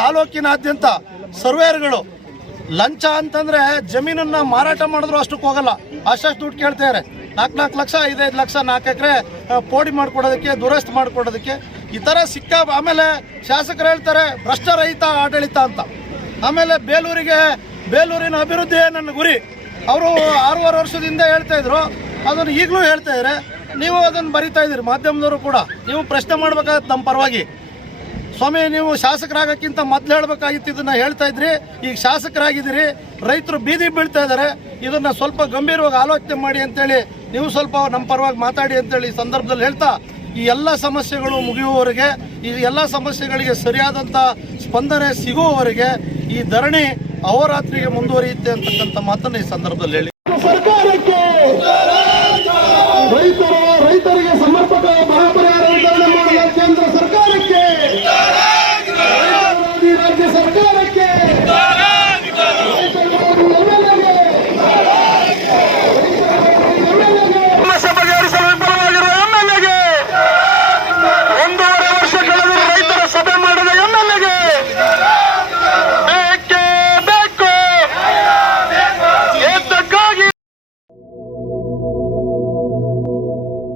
ತಾಲೂಕಿನಾದ್ಯಂತ ಸರ್ವೇಯರ್ಗಳು ಲಂಚ ಅಂತಂದರೆ ಜಮೀನನ್ನು ಮಾರಾಟ ಮಾಡಿದ್ರು ಅಷ್ಟಕ್ಕೆ ಹೋಗಲ್ಲ, ಅಷ್ಟು ದುಡ್ಡು ಕೇಳ್ತಾರೆ. 4 ಲಕ್ಷ 5 ಲಕ್ಷ 4 ಎಕರೆ ಪೋಡಿ ಮಾಡಿಕೊಡೋದಕ್ಕೆ, ದುರಸ್ತಿ ಮಾಡಿಕೊಡೋದಕ್ಕೆ ಈ ಥರ ಸಿಕ್ಕ. ಆಮೇಲೆ ಶಾಸಕರು ಹೇಳ್ತಾರೆ ಭ್ರಷ್ಟರಹಿತ ಆಡಳಿತ ಅಂತ. ಆಮೇಲೆ ಬೇಲೂರಿನ ಅಭಿವೃದ್ಧಿಯೇ ನನ್ನ ಗುರಿ. ಅವರು 6.5 ವರ್ಷದಿಂದ ಹೇಳ್ತಾ ಇದ್ರು, ಅದನ್ನು ಈಗಲೂ ಹೇಳ್ತಾ ಇದ್ದಾರೆ. ನೀವು ಅದನ್ನು ಬರಿತಾ ಇದ್ದೀರಿ, ಮಾಧ್ಯಮದವರು ಕೂಡ. ನೀವು ಪ್ರಶ್ನೆ ಮಾಡಬೇಕಾಗತ್ತೆ ನಮ್ಮ ಪರವಾಗಿ. ಸ್ವಾಮಿ, ನೀವು ಶಾಸಕರಾಗೋಕ್ಕಿಂತ ಮೊದಲು ಹೇಳಬೇಕಾಗಿತ್ತು, ಇದನ್ನು ಹೇಳ್ತಾ ಇದ್ರಿ. ಈಗ ಶಾಸಕರಾಗಿದ್ದೀರಿ, ರೈತರು ಬೀದಿ ಬೀಳ್ತಾ ಇದ್ದಾರೆ. ಇದನ್ನು ಸ್ವಲ್ಪ ಗಂಭೀರವಾಗಿ ಆಲೋಚನೆ ಮಾಡಿ ಅಂತೇಳಿ ನೀವು ಸ್ವಲ್ಪ ನಮ್ಮ ಪರವಾಗಿ ಮಾತಾಡಿ ಅಂತೇಳಿ ಈ ಸಂದರ್ಭದಲ್ಲಿ ಹೇಳ್ತಾ, ಈ ಎಲ್ಲ ಸಮಸ್ಯೆಗಳು ಮುಗಿಯುವವರೆಗೆ, ಈ ಎಲ್ಲ ಸಮಸ್ಯೆಗಳಿಗೆ ಸರಿಯಾದಂಥ ಸ್ಪಂದನೆ ಸಿಗುವವರೆಗೆ ಈ ಧರಣಿ ಅಹೋರಾತ್ರಿಗೆ ಮುಂದುವರಿಯುತ್ತೆ ಅಂತಕ್ಕಂಥ ಮಾತನ್ನು ಈ ಸಂದರ್ಭದಲ್ಲಿ ಹೇಳಿ. ಸರ್ಕಾರಕ್ಕೆ ರೈತರ